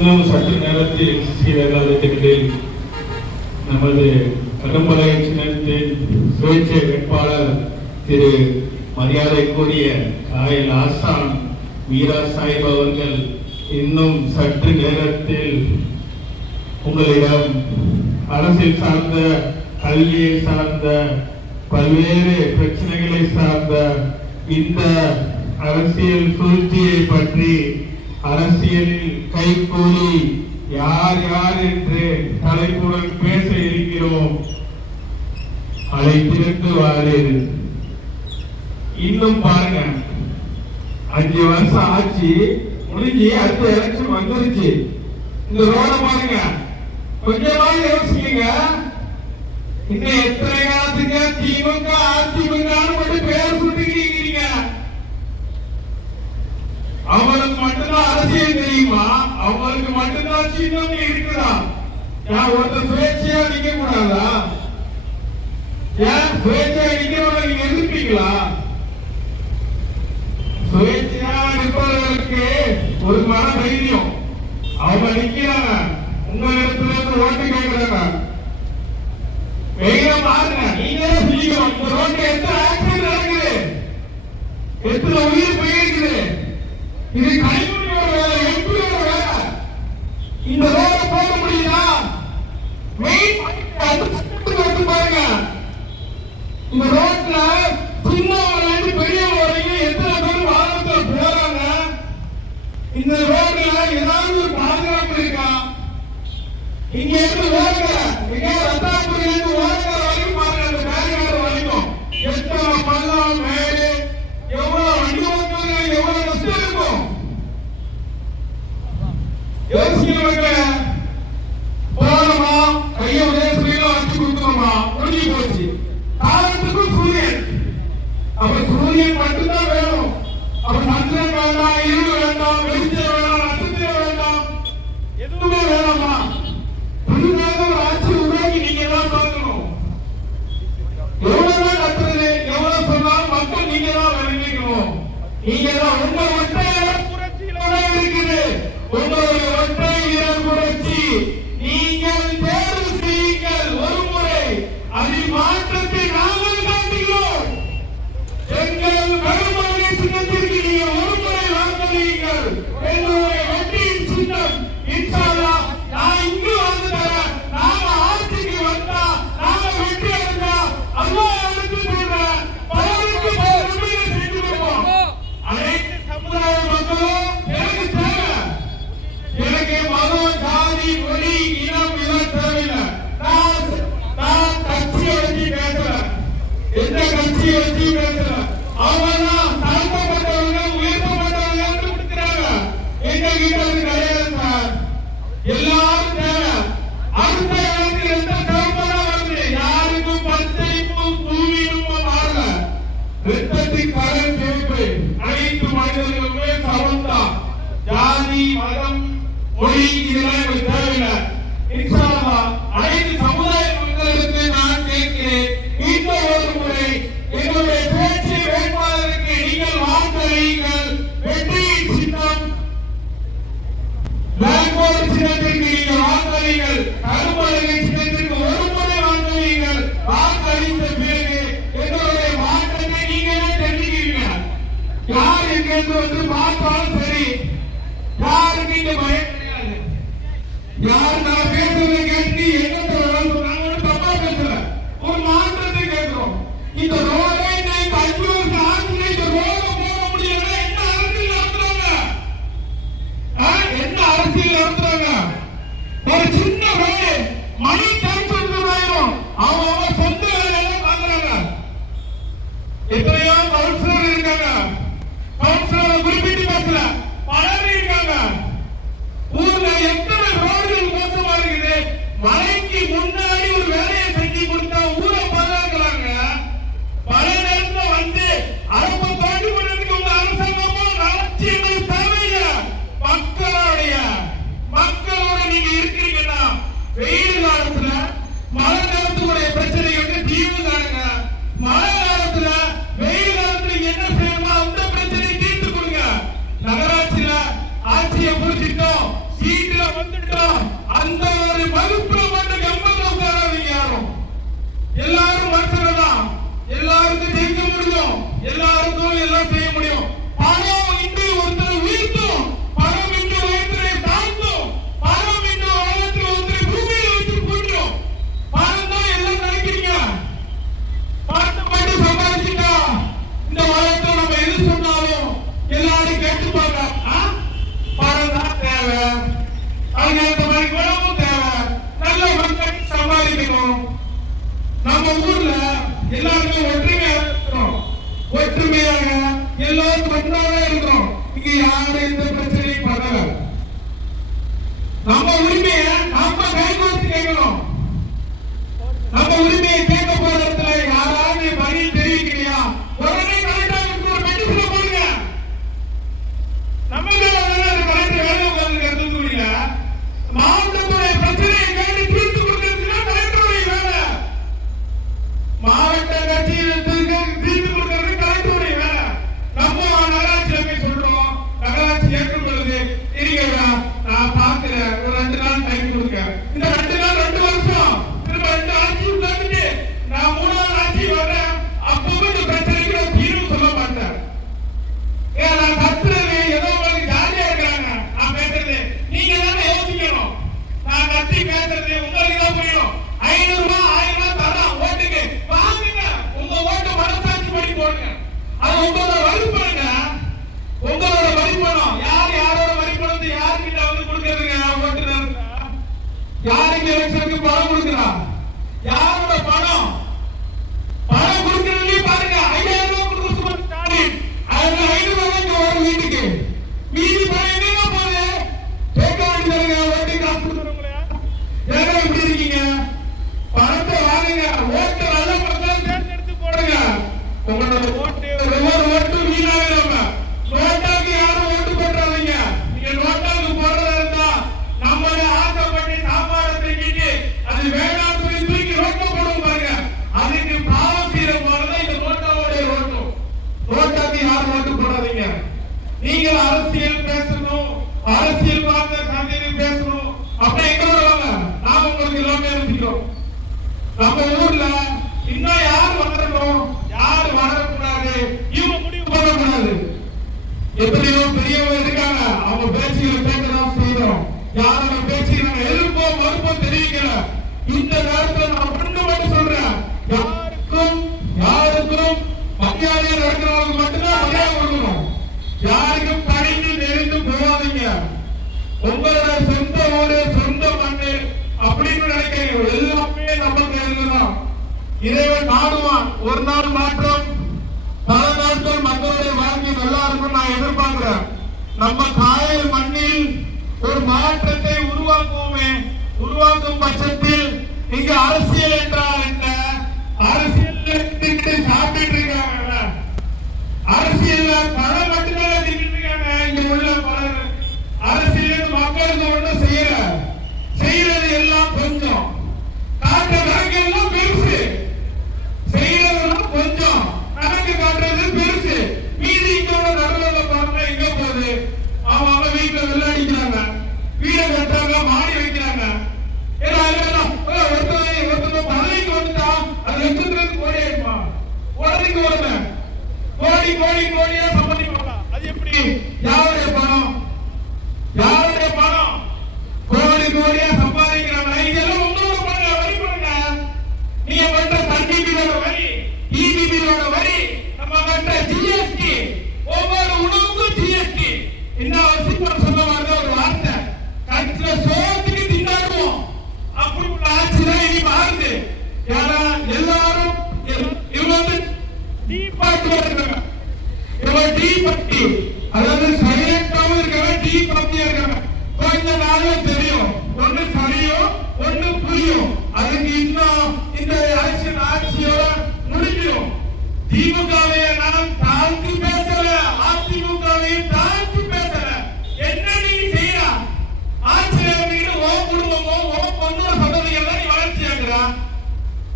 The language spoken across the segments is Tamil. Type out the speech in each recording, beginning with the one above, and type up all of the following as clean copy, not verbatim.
இன்னும் சற்று நேரத்தில் சீரகாதத்தில் நமது கரும்பலை சின்னத்தின் சுயேட்சை வேட்பாளர் திரு மரியாதைக்குரிய காயல் ஆசான் வீரா சாஹிப் அவர்கள் இன்னும் சற்று நேரத்தில் உங்களிடம் அரசியல் சார்ந்த, கல்வியை சார்ந்த, பல்வேறு பிரச்சனைகளை சார்ந்த இந்த அரசியல் சூழ்ச்சியை பற்றி, அரசியலில் கைகூலி யார் யார் என்று தலைப்புடன் பேச இருக்கிறோம். அழைத்திருந்து வாரீர். இன்னும் பாருங்க, 5 வருஷம் ஆச்சு முடிஞ்சு, அடுத்த எலெக்ஷன் வந்துருச்சு. இந்த ரோட பாருங்க, கொஞ்சமா யோசிங்க. இன்னும் எத்தனை காலத்துக்கு திமுக அதிமுக மட்டும் பேர் சுட்டுக்கிறீங்க? அவங்களுக்கு மட்டும்தான் அரசியல் தெரியுமா? அவங்களுக்கு மட்டும்தான் சின்னம் இருக்குதா? ஏன் ஒருத்தர் சுயேட்சையா நிக்க கூடாதா? ஏன் சுயேட்சையா நிக்கிறவங்க நீங்க எதிர்ப்பீங்களா? சுயேட்சையா நிற்பவர்களுக்கு ஒரு மன தைரியம். அவங்க நிக்கிறாங்க, உங்களிடத்துல இருந்து ஓட்டு கேட்கிறாங்க. வெயில பாருங்க, நீங்களே சொல்லிக்கணும். இந்த ரோட்ல எத்தனை ஆக்சிடென்ட் நடக்குது, எத்தனை உயிர் போயிருக்குது. இது கலைஞரோட வேலை, எம்பியோட வேலை. இந்த ரோட போக முடியுதா? மெயின் பாருங்க, இந்த ரோட்ல சின்னவங்க பெரியவங்க வரைக்கும் எத்தனை பேர் வாகனத்துல போறாங்க. இந்த ரோட்ல ஏதாவது ஒரு பாதுகாப்பு இருக்கா? இங்க இருந்து ஓடுங்க, எங்க ரத்தாபுரியில இருந்து ஓடுற வரைக்கும் பாருங்க, அந்த பேரிகார்டு வரைக்கும் எத்தனை பள்ளம் மேடு, எவ்வளவு வண்டி ஓட்டுறாங்க, எவ்வளவு நஷ்டம் இருக்கும் யோசிக்கிறவங்க. போனோமா, கையை உதயத்துல வச்சு கொடுக்கணுமா, முடிஞ்சு போச்சு. காலத்துக்கும் சூரியன், அப்ப சூரியன் மட்டும்தான் வேணும். அப்ப சந்திரன் வேண்டாம், இருள் வேண்டாம், வெளிச்சம் வேண்டாம், நட்சத்திரம் வேண்டாம், எதுவுமே வேணாமா? புதிதாக ஒரு ஆட்சி உருவாக்கி நீங்க தான் பார்க்கணும். எவ்வளவுதான் கட்டுறது, எவ்வளவு சொன்னாலும் மக்கள் நீங்க தான் விளங்கிக்கணும். நீங்க தான் உங்க ஒற்றை புரட்சியில இருக்குது, உங்களுடைய ஒற்றை வீரர் புரட்சி. நீங்கள் தேர்வு செய்யுங்கள் ஒரு முறை, அதில் மாற்றத்தை நாங்கள் காட்டுகிறோம். எங்கள் கருமலை சின்னத்திற்கு நீங்க ஒரு முறை வாக்களியுங்கள். எங்களுடைய வெற்றியின் சின்னம் இன்ஷா அல்லாஹ் நான் இங்கு வந்து தரேன். நாம ஆட்சிக்கு வந்தா, நாம வெற்றி அடைந்தா, அல்லாஹ் எனக்கு சொல்றேன், பலருக்கு பல உண்மையை செஞ்சு கொடுப்போம். அனைத்து சமுதாய மக்களும் எனக்கு தேவை. எனக்கு மதம், ஜாதி, மொழி, இனம் இதெல்லாம் தேவையில்லை. நான் கட்சியை வச்சு பேசுறேன், எந்த கட்சியை வச்சு பேசுறேன். அவங்கெல்லாம் தாழ்த்தப்பட்டவங்க, உயர்த்தப்பட்டவங்க கொடுக்கிறாங்க. எங்க கிட்ட வந்து கிடையாது சார். எல்லாரும் தேவை. அடுத்த காலத்தில் எந்த சிறப்பாக வருது, யாருக்கும் பச்சைப்பும் பூமியும் மாறல. ரத்தத்தின் கடன் சிவப்பு, அனைத்து மனிதர்களுமே சமம்தான். ஜாதி, மதம், மொழி இதெல்லாம் எனக்கு தேவையில்லை. இன்ஷா அல்லாஹ் அனைத்து சமுதாய மக்களுக்கு நான் கேட்கிறேன், இந்த ஒரு முறை எங்களுடைய சுயேட்சை வேட்பாளருக்கு நீங்கள் வாக்களியுங்கள். வெற்றியின் சின்னம் பிளாக்போர்டு சின்னத்திற்கு நீங்கள் வாக்களியுங்கள். கரும்பலகை சின்னத்திற்கு ஒரு முறை வாக்களியுங்கள். வாக்களித்த பிறகு எங்களுடைய மாற்றத்தை நீங்களே தெரிஞ்சுக்கிறீங்க. யார் எங்கேருந்து வந்து பார்த்தாலும் சரி, யாருக்கு இங்க பயம் கிடையாது. யார் நான் பேசுறதை கேட்டு என்ன நாங்கள் தப்பா பேசல, ஒரு மாற்றத்தை கேட்கிறோம். இந்த ரோடை 5 வருஷம் ஆட்சியில் இந்த ரோட போக முடியல. என்ன அரசியல் நடத்துறாங்க? என்ன அரசியல் நடத்துறாங்க? ஒரு சின்ன ரோடு மணி கழிச்சிருந்தாயிரம் அவங்க சொந்த வேலையெல்லாம் பாக்குறாங்க. எத்தனையோ கவுன்சிலர் இருக்காங்க, கவுன்சிலர் குறிப்பிட்டு பேசல, பலர் இருக்காங்க. ஊர்ல எத்தனை ரோடுகள் மோசமா இருக்குது. மழைக்கு யாரும் எந்த பிரச்சனையும் பண்ணல. நம்ம உரிமையை நம்ம கைகோர்த்து கேட்கணும். நம்ம உரிமையை கேட்க போற இடத்துல யாராவது வழி தெரிவிக்கலையா, உடனே கலெக்டருக்கு ஒரு மெடிசனை போடுங்க. நம்ம கலெக்டர் வேலை உட்கார்ந்து தூத்துக்குடியில மாவட்டத்துடைய பிரச்சனையை கேட்டு தீர்த்து கொடுக்கறதுல கலெக்டருடைய வேலை. மாவட்ட கட்சியில் தீர்த்து கொடுக்கறது கலெக்டருடைய வேலை. நம்ம நகராட்சியில போய் சொல்றோம், நகராட்சி ஏற்றுக்கொள்ளுது. இருக்கா நான் பாக்குறேன், ஒரு 2 நாள் டைம் கொடுங்க. இந்த 2 நாள் 2 வருஷம் திரும்ப 2 ஆட்சி உட்கார்ந்துட்டு நான் 3வது ஆட்சி வரேன், அப்பவும் இந்த பிரச்சனைக்கு தீர்வு சொல்ல மாட்டேன். ஏன் நான் கத்துறது ஏதோ உங்களுக்கு ஜாலியா இருக்கிறாங்க, நான் பேசுறது நீங்க தானே யோசிக்கணும். நான் கத்தி பேசுறது உங்களுக்கு தான் புரியும். 500 ரூபாய் 1000 ரூபாய் தரலாம் ஓட்டுக்கு வாங்குங்க. உங்க ஓட்டு மனசாட்சி படி போடுங்க. அது உங்களோட வரிப்பணங்க, உங்களோட வரிப்பணம். யாரோட வரிப்பணத்தை யாருக்கிட்ட வந்து கொடுக்கறதுங்க? ஓட்டுநர் யாருக்கு எலெக்ஷனுக்கு பணம் கொடுக்குறா? யாரோட பணம்? பணம் கொடுக்கறதுலயே பாருங்க, 5000 ரூபாய் கொடுக்க ஸ்டாலின், அதுல 500 ரூபாய் வரும் வீட்டுக்கு. மீதி பணம் எங்க போகுது? கேட்க வேண்டியதுங்க. ஓட்டு காசு கொடுக்குறவங்கள ஏங்க இப்படி இருக்கீங்க? பணத்தை வாங்குங்க, ஓட்டு நல்ல மக்களை தேர்ந்தெடுத்து போடுங்க. உங்களோட ஓட்டு ஒவ்வொரு ஓட்டு வீணாகிறவங்க. நோட்டாக்கு யாரும் ஓட்டு போட்டுறாதீங்க. நீங்க நோட்டாக்கு போடுறதா இருந்தா நம்மளே ஆசைப்பட்டு சாப்பாடு தூக்கிட்டு அது வேணாம் சொல்லி தூக்கி ரோட்ட போடுவோம் பாருங்க. அதுக்கு பாவம் செய்யற போலதான் இந்த நோட்டாவுடைய ரோட்டும். நோட்டாக்கு யாரும் ஓட்டு போடாதீங்க. நீங்கள் அரசியல் பேசணும், அரசியல் பார்த்த சந்தையை பேசணும். அப்படியே எங்க வருவாங்க? நாம உங்களுக்கு எல்லாமே அனுப்பிக்கிறோம். நம்ம ஊர்ல இன்னும் யார் வளரணும், யார் வளரக்கூடாது, இவங்க முடிவு பண்ணக்கூடாது. எத்தனையோ பெரியவங்க இருக்காங்க, அவங்க பேச்சுகளை கேட்கதான் செய்யறோம். யாரோட பேச்சு நாங்க எதிர்ப்போ மறுப்போ தெரிவிக்கல. இந்த நேரத்தில் நான் ஒண்ணு மட்டும் சொல்றேன், யாருக்கும் மரியாதை நடக்கிறவங்க மட்டும்தான் மரியாதை கொடுக்கணும். யாருக்கும் பணிந்து நெறிந்து போகாதீங்க. உங்களோட சொந்த ஊரு சொந்த மண்ணு அப்படின்னு நினைக்கிறீங்க, எல்லாமே நம்ம கையில்தான். இறைவன் நாடுவான். ஒரு நாள் மாற்றம், பல நாட்கள் மக்களுடைய வாழ்க்கை நல்லா இருக்கும் நான் எதிர்பார்க்கிறேன். நம்ம காயல் மண்ணில் ஒரு மாற்றத்தை உருவாக்குவோமே. உருவாக்கும் பட்சத்தில் இங்க அரசியல் என்றால் என்ன? அரசியல் சாப்பிட்டு இருக்காங்க, அரசியல் பணம் மட்டும்தான் திட்டு இருக்காங்க. இங்க உள்ள பலர் அரசியல் மக்களுக்கு ஒன்றும் செய்யறது எல்லாம் கொஞ்சம், காட்டுற கணக்கு எல்லாம் பெருசு, செய்யறதெல்லாம் கொஞ்சம், கணக்கு காட்டுறது பெருசு. மீதி இங்க நடுவில் பாருங்க எங்க போகுது? அவங்க வீட்டுல வெள்ளாடிக்கிறாங்க, வீடை கட்டுறாங்க, மாடி வைக்கிறாங்க. ஒருத்தவங்க பதவிக்கு வந்துட்டா அது லட்சத்துலேருந்து கோடி ஆயிடுமா? உடனே வருங்க, கோடியா சம்பாதிப்பாங்க. அது எப்படி? யாருடைய பணம்? யாருடைய பணம்? கோடியா சம்பாதிக்கிறாங்க. இதெல்லாம் உங்களோட பணம், வரி பண்ணுங்க. நீங்க பண்ற தண்ணி பில்லோட வரி, டிவி பில்லோட வரி, நம்ம கட்டுற ஜிஎஸ்டி, ஒவ்வொரு உணவுக்கும் ஜிஎஸ்டி. என்ன வருஷம் சொன்ன மாதிரி ஒரு வார்த்தை, கட்டுற சோத்துக்கு திண்டாடுவோம். அப்படி உள்ள ஆட்சிதான் இனி மாறுது. ஏன்னா எல்லாரும் இவங்க வந்து டீ பார்ட்டி இருக்காங்க, இவங்க டீ பார்ட்டி, அதாவது சைலண்டாவும் இருக்காங்க, டீ பார்ட்டியா இருக்காங்க. கொஞ்ச நாள்ல தெரியும், ஒண்ணு சரியும் ஒண்ணு புரியும். அதுக்கு இன்னும் இந்த ஆட்சியோட முடிஞ்சிடும். திமுகவை நான் தாழ்த்தி பேசல, அதிமுகவையும் தாழ்த்தி பேசல. என்ன நீ செய்யற ஆட்சியர் ஓ குடும்பமோ ஓ பொண்ணோட சந்ததிகள் தான் நீ வளர்ச்சி ஆகுறா.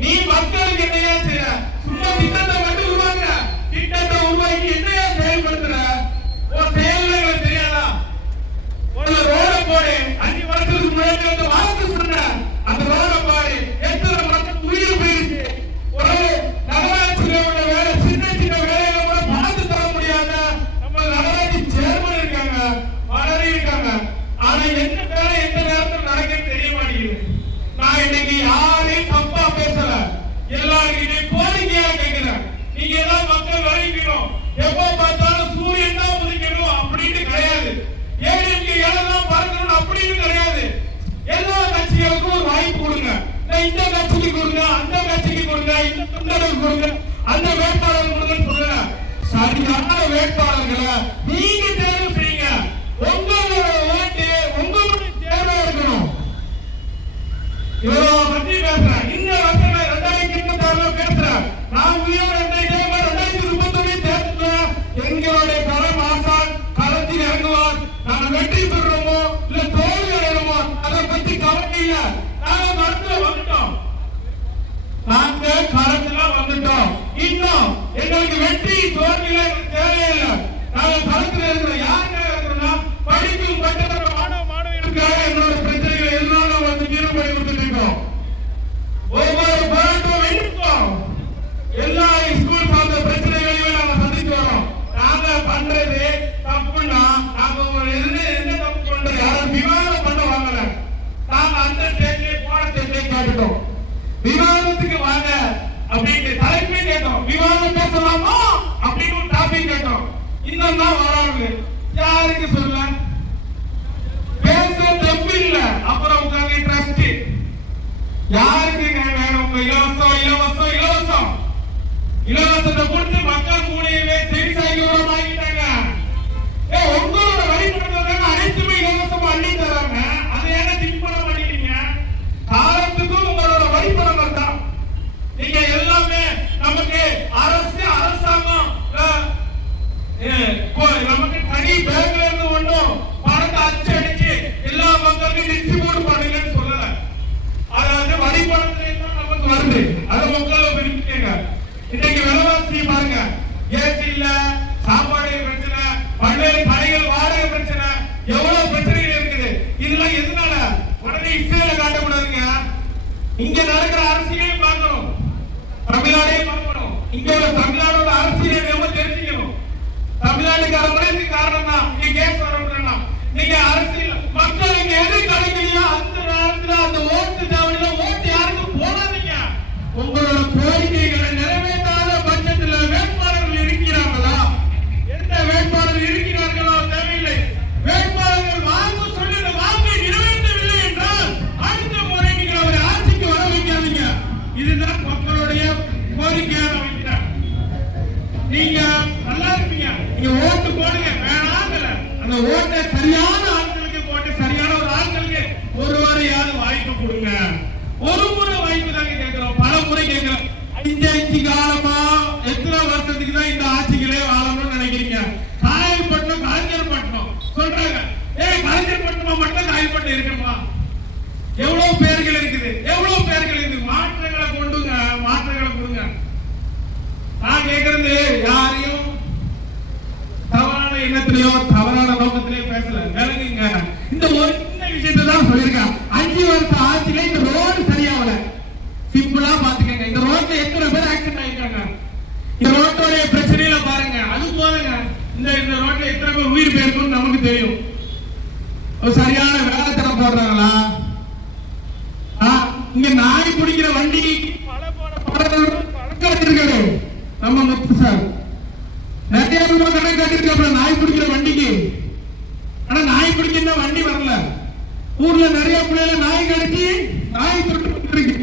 நீ மக்களுக்கு என்னையா செய்யற? சும்மா திட்டத்தை மட்டும் உருவாங்க, திட்டத்தை உருவாக்கி என்னையா செயல்படுத்துற? ஒரு செயல்கள் தெரியாதா? ஒரு ரோட போடு, 5 வருஷத்துக்கு முன்னாடி வந்து வாக்கு சொன்ன அந்த ரோட பாரு, எத்தனை மக்கள் உயிர் போயிருக்கு. ஒரு நகராட்சியில உள்ள வேலை, சின்ன வேலைகளை கூட பார்த்து தர முடியாத நம்ம நகராட்சி சேர்மன் இருக்காங்க, வளரி இருக்காங்க. ஆனா என்ன வேலை எந்த நேரத்தில் நடக்குன்னு தெரிய மாட்டேங்குது. நான் இன்னைக்கு யாரையும் தப்பா பேசல, எல்லாருக்கிட்டையும் கோரிக்கையா கேட்கிறேன். நீங்க எல்லாம் மக்கள் விளைவிக்கணும், எப்போ பார்த்தாலும் சூரியன் தான் உதிக்கணும் அப்படின்னு கிடையாது, ஏடிஎம்கே எல்லாம் பறக்கணும் அப்படின்னு கிடையாது. எல்லா கட்சிகளுக்கும் ஒரு வாய்ப்பு கொடுங்க. இந்த கட்சிக்கு கொடுங்க, அந்த கட்சிக்கு கொடுங்க, இந்த தொண்டருக்கு கொடுங்க, அந்த வேட்பாளர் கொடுங்கன்னு சொல்லுங்க. சரியான வேட்பாளர்களை நீங்க தேர்வு செய்யுங்க. பெறுறோமோ இல்ல தோல்வி அடைகிறோமோ அதை பத்தி கவலை இல்ல. நாங்க களத்துல வந்துட்டோம், இன்னும் எங்களுக்கு வெற்றி தோல்வியில தேவையில்லை. நாங்க களத்துல இருக்கிறோம். யாருக்காக இருக்கிறோம்னா படிக்கும் பட்டதாரி மாணவ மாணவிகளுக்காக என்னோட பிரச்சனைகளை எதிராக வந்து தீர்வு பண்ணி கொடுத்துட்டு இருக்கோம். ஒவ்வொரு போராட்டம் இருக்கோம். எல்லா ஸ்கூல் சார்ந்த பிரச்சனைகளையும் நாங்க சந்திச்சு வரோம். நாங்க பண்றது தப்புன்னா நாங்க என்ன தப்பு பண்றது? யாரும் விவாதம் பண்ண வாங்கல. நாங்க அந்த ஸ்டேட்லயே போன ஸ்டேட்லயே கேட்டுட்டோம். விவாதத்துக்கு வாங்க அப்படின்னு தலைப்பே கேட்டோம். விவாதம் பேசலாமா அப்படின்னு ஒரு டாபிக் கேட்டோம். இன்னும் தான் வராங்க. யாருக்கு சொல்ல பேச தப்பு இல்ல. அப்புறம் உட்காந்து ட்ரஸ்ட் யாருக்கு வேணும்? இலவசம் இலவசம் இலவசம் இலவசத்தை கொடுத்து மக்கள் கூடவே செவிசாய்க்கு உரமாக்கிட்டாங்க. உங்களோட வழிபடுறவங்க அனைத்துமே இலவசமா அள்ளி தராங்க. அதை ஏன்னா திங்க் பண்ண மாட்டேங்கிறீங்க? காலத்துக்கும் உங்களோட வழிபடங்கள் தான். நீங்க எல்லாமே நமக்கு அரசாங்கம் நமக்கு தனி பேங்க்ல இருந்து ஒண்ணும் பணத்தை அச்சடிச்சு எல்லா மக்களுக்கும் டிஸ்ட்ரிபியூட் பண்ணுங்கன்னு சொல்லல. அதாவது வழிபடத்துல தான் நமக்கு வருது. அதை மக்களை விரும்பிக்கங்க. இன்னைக்கு விலைவாசி பாருங்க. ஏசி இல்ல, சாப்பாடு பிரச்சனை, பல்வேறு கடைகள் வாடகை பிரச்சனை, எவ்வளவு பிரச்சனைகள் இருக்குது. இதெல்லாம் எதனால? உடனே இஸ்ரேல காட்டக்கூடாதுங்க. இங்க நடக்கிற அரசியலையும் பார்க்கணும், தமிழ்நாடையும் பார்க்கணும். இங்க உள்ள தமிழ்நாடோட அரசியல் நம்ம தெரிஞ்சுக்கணும். தமிழ்நாட்டுக்காரங்களே இதுக்கு காரணம் தான். இங்க கேஸ் வரணும்னா நீங்க அரசியல் மக்கள் இங்க எது கிடைக்கலையோ அந்த நேரத்துல அந்த ஓட்டு தேவையில்ல. ஓட்டு யாருக்கும் போடாதீங்க. உங்களோட கோரிக்கைகளை நிறைவேற்றாத பட்சத்தில் வேட்பாளர்கள் இருக்கிறார்களா? எந்த வேட்பாளர்கள் இருக்கிறார்களோ தேவையில்லை. வேட்பாளர்கள் வாங்க சொல்லி வாங்கை நிறைவேற்றவில்லை என்றால் அடுத்த முறை நீங்கள் அவரை ஆட்சிக்கு வர வைக்காதீங்க. இதுதான் மக்களுடைய கோரிக்கையாக வைக்கிறார். நீங்க நல்லா இருப்பீங்க, நீங்க ஓட்டு போடுங்க, வேணாங்கல. அந்த ஓட்டை சரியான ஆட்களுக்கு போட்டு சரியான ஒரு ஆட்களுக்கு ஒரு வாரையாவது வாய்ப்பு கொடுங்க. ஒரு முறை வாய்ப்பு தாங்க கேட்கிறோம், பல முறை கேட்கிறோம். 5 காலமா எத்தனை வருஷத்துக்கு தான் இந்த ஆட்சிகளே வாழணும்னு நினைக்கிறீங்க? காயல்பட்டினம் கலைஞர்பட்டினம் சொல்றாங்க. கலைஞர்பட்டினமா மட்டும் காயல்பட்டினம் இருக்குமா? எவ்வளவு பேர்கள் இருக்குது, எவ்வளவு பேர்கள் இருக்குது. மாற்றங்களை கொண்டுங்க, மாற்றங்களை கொடுங்க. நான் கேட்கறது யாரையும் தவறான எண்ணத்திலேயோ தவறான நோக்கத்திலேயோ பேசல. விளங்குங்க. இந்த ஒரு சின்ன விஷயத்தை தான் சொல்லியிருக்கேன். 5 வருஷ ஆட்சியில இந்த ரோடு சரியாவல. சிம்பிளா பாத்துக்கங்க. இந்த ரோட்ல எத்தனை பேர் ஆக்சிடென்ட் ஆயிருக்காங்க? இந்த ரோட்டோட பிரச்சனையில பாருங்க. அது போதுங்க. இந்த ரோட்ல எத்தனை பேர் உயிர் போயிருக்குன்னு நமக்கு தெரியும். சரியான வேலைத்தனம் போடுறாங்களா? இங்க நாய் பிடிக்கிற வண்டி பழக்கம் நம்ம முத்து சார் நிறைய ரூபாய் கணக்கு கட்டிருக்க நாய் பிடிக்கிற வண்டிக்கு. ஆனா நாய் பிடிக்கிற வண்டி வரல. ஊர்ல நிறைய பிள்ளைல நாய் கடிச்சு நாய் தொட்டு இருக்கு.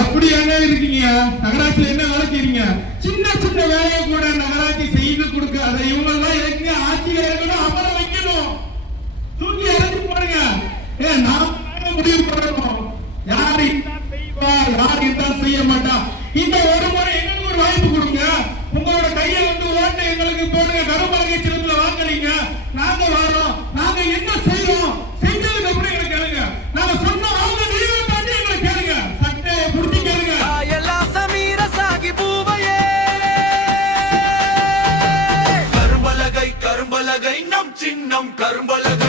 அப்படி என்ன இருக்கீங்க? நகராட்சியில என்ன வேலை செய்றீங்க? சின்ன சின்ன வேலையை கூட நகராட்சி செய்து கொடுக்க. அதை இவங்க எல்லாம் இறங்க ஆட்சியில இருக்கணும், அமர வைக்கணும். தூக்கி இறங்கி போடுங்க. நாம முடிவு பண்ணணும். யாரு செய்வா, யாரு செய்ய மாட்டா. இந்த ஒரு முறை எங்களுக்கு ஒரு வாய்ப்பு கொடுங்க. உங்களோட கையை வந்து ஓட்டு எங்களுக்கு போடுங்க. கரும்பாகை சின்னத்துல வாங்கலீங்க, நாங்க வரோம். நாங்க என்ன செய்யறோம் செஞ்சதுக்கு அப்புறம் எங்களுக்கு கேளுங்க. நாங்க சொன்ன வாங்க நீங்க தாண்டி எங்களை கேளுங்க. சட்டையை புடிச்சு கேளுங்க. எல்லாம் சமீர சாகி பூவையே கரும்பலகை கரும்பலகை நம் சின்னம் கரும்பலகை.